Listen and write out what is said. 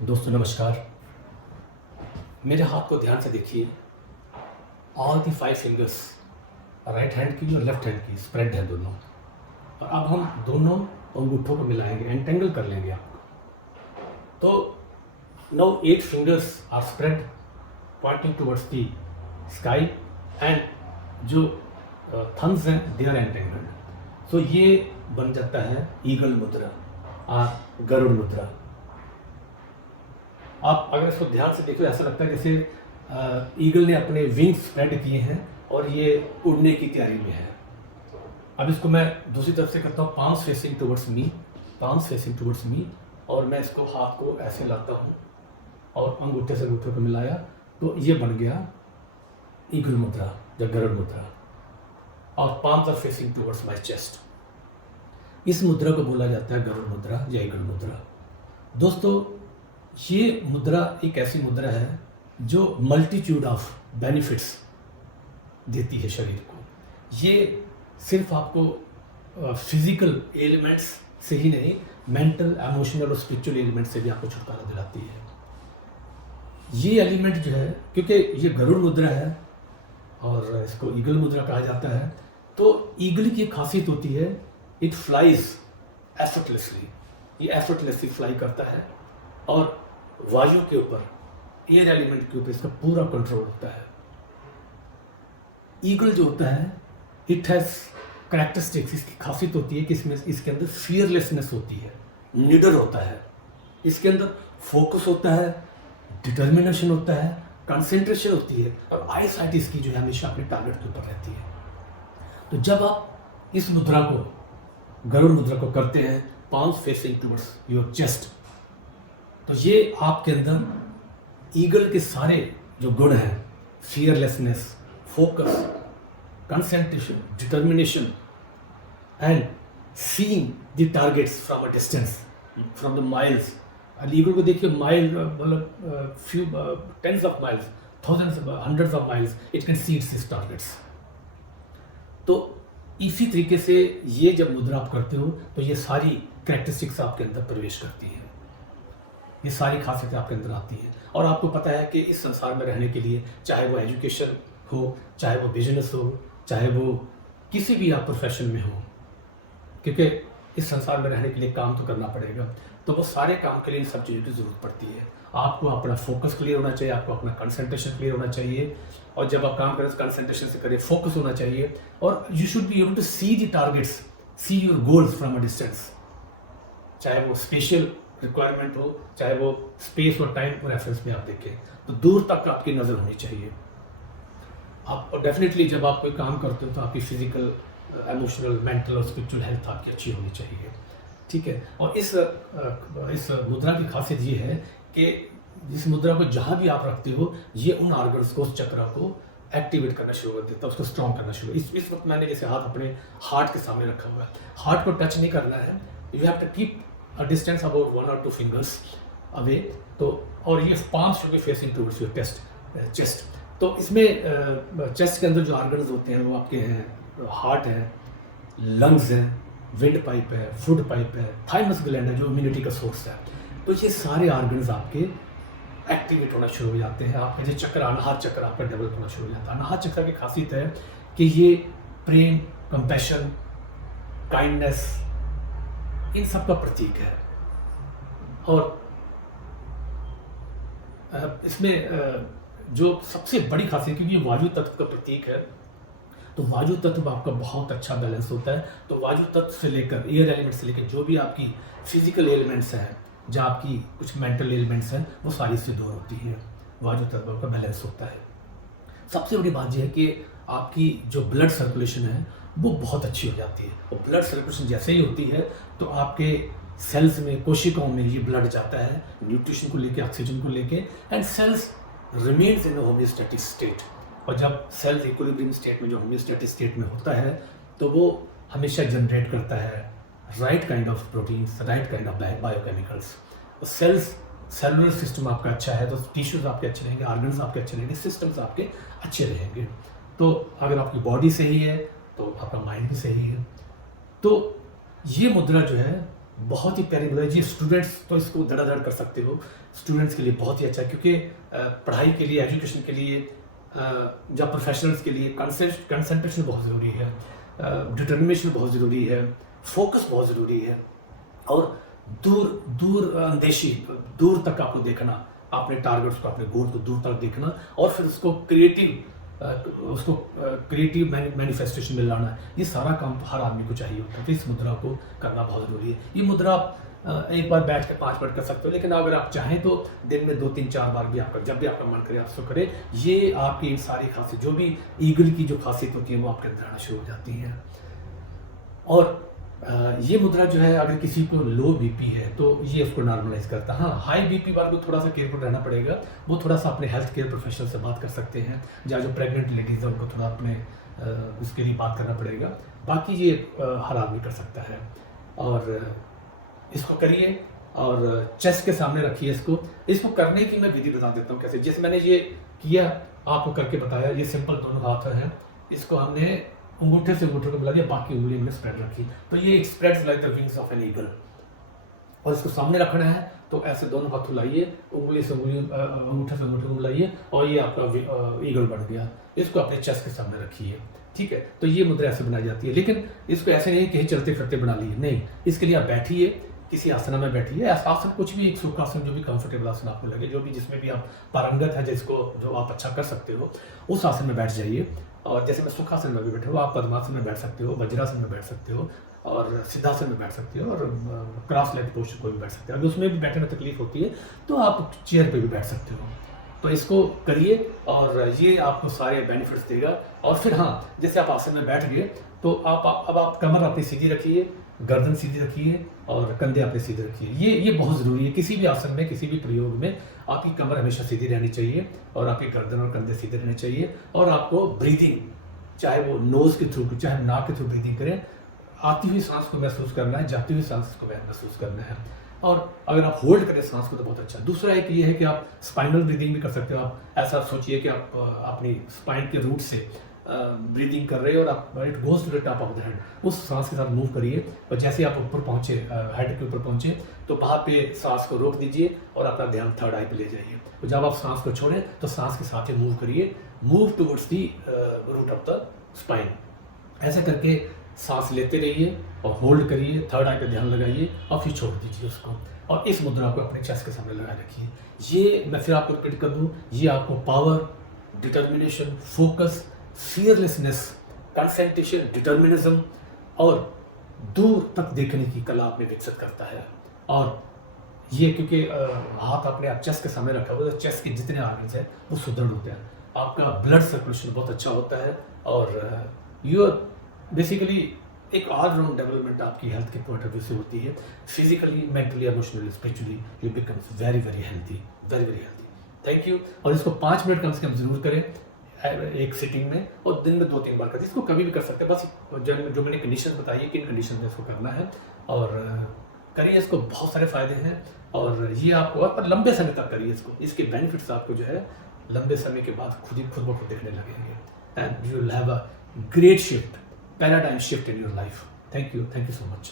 दोस्तों नमस्कार। मेरे हाथ को ध्यान से देखिए। All the 5 fingers right hand की और लेफ्ट हैंड की स्प्रेड है दोनों। और अब हम दोनों अंगूठों को मिलाएंगे, एंटेंगल कर लेंगे आपको। तो now 8 fingers are spread pointing towards the sky and जो थम्स हैं दे आर एंटेंगल्ड। सो ये बन जाता है ईगल मुद्रा और गरुड़ मुद्रा। आप अगर इसको ध्यान से देखो ऐसा लगता है जैसे ईगल ने अपने विंग्स स्प्रेड किए हैं और ये उड़ने की तैयारी में है। अब इसको मैं दूसरी तरफ से करता हूँ, palms facing towards me, palms facing towards me, और मैं इसको हाथ को ऐसे लाता हूँ और अंगूठे से अंगूठे को मिलाया तो ये बन गया ईगल मुद्रा या गरुड़ मुद्रा। और palms are facing towards my chest. इस मुद्रा को बोला जाता है गरुड़ मुद्रा या ईगल मुद्रा। दोस्तों ये मुद्रा एक ऐसी मुद्रा है जो मल्टीट्यूड ऑफ बेनिफिट्स देती है शरीर को। ये सिर्फ आपको फिजिकल एलिमेंट्स से ही नहीं, मेंटल, इमोशनल और स्पिरिचुअल एलिमेंट से भी आपको छुटकारा दिलाती है। ये एलिमेंट जो है, क्योंकि ये गरुड़ मुद्रा है और इसको ईगल मुद्रा कहा जाता है, तो ईगल की खासियत होती है इट फ्लाइज एफर्टलेसली। ये एफर्टलेसली फ्लाई करता है और वायु के ऊपर, एयर एलिमेंट के ऊपर इसका पूरा कंट्रोल होता है। ईगल जो होता है इट हैज़ कैरेक्टरिस्टिक्स, इसकी खासियत होती है कि इसमें इसके अंदर फियरलेसनेस होती है, निडर होता है, इसके अंदर फोकस होता है, डिटर्मिनेशन होता है, कंसंट्रेशन होती है और आई साइट इसकी जो है हमेशा अपने टारगेट के ऊपर रहती है। तो जब आप इस मुद्रा को, गरुड़ मुद्रा को करते हैं palms facing towards your chest, तो ये आपके अंदर ईगल के सारे जो गुण हैं, fearlessness, focus, concentration, determination and seeing the targets from a distance, from the miles. Eagle को देखिए, माइल मतलब few tens of miles, thousands, hundreds of miles it can see its targets. तो इसी तरीके से ये जब मुद्रा आप करते हो तो ये सारी कैरेक्टरिस्टिक्स आपके अंदर प्रवेश करती हैं, ये सारी खासियतें आपके अंदर आती हैं। और आपको पता है कि इस संसार में रहने के लिए, चाहे वो एजुकेशन हो, चाहे वो बिजनेस हो, चाहे वो किसी भी आप प्रोफेशन में हो, क्योंकि इस संसार में रहने के लिए काम तो करना पड़ेगा, तो वो सारे काम के लिए इन सब चीज़ों की ज़रूरत पड़ती है। आपको अपना फोकस क्लियर होना चाहिए, आपको अपना कंसंट्रेशन क्लियर होना चाहिए, और जब आप काम करें तो कंसंट्रेशन से करें, फोकस होना चाहिए, और you should be able to see the targets, see your goals from a distance. चाहे वो स्पेशल रिक्वायरमेंट हो, चाहे वो स्पेस और टाइम को रेफरेंस में आप देखें, तो दूर तक आपकी नज़र होनी चाहिए। आप डेफिनेटली जब आप कोई काम करते हो तो आपकी फिजिकल, इमोशनल, मेंटल और स्पिरिचुअल हेल्थ आपकी अच्छी होनी चाहिए, ठीक है। और इस मुद्रा की खासियत ये है कि इस मुद्रा को जहाँ भी आप रखते हो, ये उन ऑर्गन्स को, उस चक्रा को एक्टिवेट करना शुरू कर देता है, उसको स्ट्रॉन्ग करना शुरू। इस वक्त मैंने जैसे हाथ अपने हार्ट के सामने रखा हुआ है, हार्ट को टच नहीं करना है, you have to keep a distance about 1 or 2 fingers away. तो और ये palms should be facing towards your chest. तो इसमें चेस्ट के अंदर जो ऑर्गन्स होते हैं वो आपके हैं, हार्ट है, लंग्स हैं, विंड पाइप है, फूड पाइप है, थाइमस ग्लैंड है जो इम्यूनिटी का सोर्स है। तो ये सारे ऑर्गन्स आपके एक्टिवेट होना शुरू हो जाते हैं। आपका जो चक्र, अनाहत चक्र आपका डेवलप होना शुरू हो जाता है। अनाहत चक्र की खासियत है कि ये प्रेम, कंपैशन, काइंडनेस, इन सब का प्रतीक है। और इसमें जो सबसे बड़ी खासियत, क्योंकि ये वायु तत्व का प्रतीक है, तो वायु तत्व आपका बहुत अच्छा बैलेंस होता है। तो वायु तत्व से लेकर, एयर एलिमेंट से लेकर, जो भी आपकी फिजिकल एलिमेंट्स हैं, जहाँ आपकी कुछ मेंटल एलिमेंट्स हैं, वो सारी से दूर होती है, वायु तत्व का बैलेंस होता है। सबसे बड़ी बात यह है कि आपकी जो ब्लड सर्कुलेशन है वो बहुत अच्छी हो जाती है। और ब्लड सर्कुलेशन जैसे ही होती है तो आपके सेल्स में, कोशिकाओं में ये ब्लड जाता है न्यूट्रिशन को लेके, ऑक्सीजन को लेके, and cells remains in homeostatic state. और जब सेल्स इक्विलिब्रियम स्टेट में, जो होम्योस्टैटिक स्टेट में होता है, तो वो हमेशा जनरेट करता है right kind of proteins, right kind of biochemicals. Cells, cellular system आपका अच्छा है तो टिश्यूज आपके अच्छे रहेंगे, ऑर्गन्स आपके अच्छे रहेंगे, सिस्टम्स आपके अच्छे रहेंगे। तो अगर आपकी बॉडी सही है तो आपका माइंड भी सही है। तो ये मुद्रा जो है बहुत ही प्यारी मुद्रा है जी। स्टूडेंट्स तो इसको धड़ाधड़ कर सकते हो, स्टूडेंट्स के लिए बहुत ही अच्छा है, क्योंकि पढ़ाई के लिए, एजुकेशन के लिए, या प्रोफेशनल्स के लिए कंसंट्रेशन बहुत ज़रूरी है, डिटर्मिनेशन बहुत ज़रूरी है, फोकस बहुत ज़रूरी है, और दूर अंदेशी, दूर तक आपको देखना, अपने टारगेट्स को, अपने गोल को दूर तक देखना, और फिर उसको क्रिएटिव मैनिफेस्टेशन में लाना। ये सारा काम तो हर आदमी को चाहिए होता है, तो इस मुद्रा को करना बहुत ज़रूरी है। ये मुद्रा आप एक बार बैठ के 5 मिनट कर सकते हो, लेकिन अगर आप चाहें तो दिन में 2, 3, 4 बार भी आपका, जब भी आपका मन करे आप उसको करें। ये आपकी सारी खासियत, जो भी ईगल की जो खासियत होती है, वो आपके अंदर आना शुरू हो जाती है। और ये मुद्रा जो है, अगर किसी को लो बीपी है तो ये उसको नॉर्मलाइज करता है। हाँ, हाई बीपी वाले को थोड़ा सा केयरफुल रहना पड़ेगा, वो थोड़ा सा अपने हेल्थ केयर प्रोफेशनल से बात कर सकते हैं, या जो प्रेग्नेंट लेडीज़ है उनको थोड़ा अपने उसके लिए बात करना पड़ेगा। बाकी ये हर आदमी कर सकता है, और इसको करिए और चेस्ट के सामने रखिए इसको करने की मैं विधि बता देता हूँ कैसे। जैसे मैंने ये किया, आपको करके बताया, ये सिंपल दोनों हाथ हैं, इसको हमने अंगूठे से अंगूठे को मिला दिया, बाकी उंगली में स्प्रेड रखी, तो ये spreads like the wings of an eagle. और इसको सामने रखना है तो ऐसे दोनों हाथ हिलाइए, उंगली से उंगली, अंगूठे से अंगूठे को मिलाइए, और ये आपका ईगल बन गया। इसको अपने चेस्ट के सामने रखिए, ठीक है। तो ये मुद्रा ऐसे बनाई जाती है, लेकिन इसको ऐसे नहीं कहीं चलते फिरते बना लिए, नहीं। इसके लिए आप बैठिए, किसी आसन में बैठिए, आसन कुछ भी, एक सुखासन, जो भी कंफर्टेबल आसन आपको लगे, जो भी जिसमें भी आप पारंगत है, जिसको जो आप अच्छा कर सकते हो, उस आसन में बैठ जाइए। और जैसे मैं सुखासन में भी बैठा हूँ, आप पद्मासन में बैठ सकते हो, वज्रासन में बैठ सकते हो, और सिद्धासन में बैठ सकते हो, और क्रॉस लेग पोस्चर को भी बैठ सकते हो। अगर उसमें भी बैठने में तकलीफ होती है तो आप चेयर पे भी बैठ सकते हो। तो इसको करिए और ये आपको सारे बेनिफिट्स देगा। और फिर हाँ, जैसे आप आसन में बैठ गए तो आप कमर अपनी सीधी रखिए, गर्दन सीधी रखिए, और कंधे अपने सीधे रखिए। ये बहुत ज़रूरी है। किसी भी आसन में, किसी भी प्रयोग में आपकी कमर हमेशा सीधी रहनी चाहिए, और आपकी गर्दन और कंधे सीधे रहने चाहिए। और आपको ब्रीदिंग, चाहे वो नोज़ के थ्रू, चाहे नाक के थ्रू ब्रीदिंग करें, आती हुई सांस को महसूस करना है, जाती हुई सांस को महसूस करना है। और अगर आप होल्ड करें सांस को तो बहुत अच्छा। दूसरा एक ये है कि आप स्पाइनल ब्रीदिंग भी कर सकते हो। आप ऐसा सोचिए कि आप अपनी स्पाइन के रूट से ब्रीदिंग कर रहे हो, और आप it goes to the top of the head, उस सांस के साथ मूव करिए। और जैसे आप ऊपर पहुँचे, हेड के ऊपर पहुँचे, तो वहाँ पे सांस को रोक दीजिए और अपना ध्यान थर्ड आई पे ले जाइए। तो जब आप सांस को छोड़ें तो सांस के साथ ही मूव करिए, move towards the root of the spine. ऐसा करके सांस लेते रहिए और होल्ड करिए, थर्ड आई पे ध्यान लगाइए, और फिर छोड़ दीजिए उसको। और इस मुद्रा को अपने चेस्ट के सामने लगा रखिए। ये मैं फिर आपको रिपीट कर दूँ, ये आपको power, determination, focus, fearlessness, concentration, determinism और दूर तक देखने की कला आपने विकसित करता है। और ये क्योंकि हाथ अपने आप चेस्ट के सामने रखा हुआ है, तो चेस्ट के जितने आर्गन्स हैं वो सुदृढ़ होते हैं, आपका ब्लड सर्कुलेशन बहुत अच्छा होता है, और यू आर बेसिकली एक ऑलराउंड डेवलपमेंट आपकी हेल्थ के पॉइंट ऑफ व्यू से होती है। Physically, mentally, emotionally, spiritually U becomes very very healthy, very very healthy. Thank you. और इसको 5 मिनट कम से कम जरूर करें एक सिटिंग में, और दिन में 2-3 बार करें। इसको कभी भी कर सकते हैं, बस जो मैंने कंडीशन बताई है, किन कंडीशन में इसको करना है, और करिए। इसको बहुत सारे फायदे हैं, और ये आपको पर लंबे समय तक करिए इसको। इसके बेनिफिट्स आपको जो है लंबे समय के बाद खुद ब खुद देखने लगेंगे, and you will have a great shift, paradigm shift in your life. Thank you so much.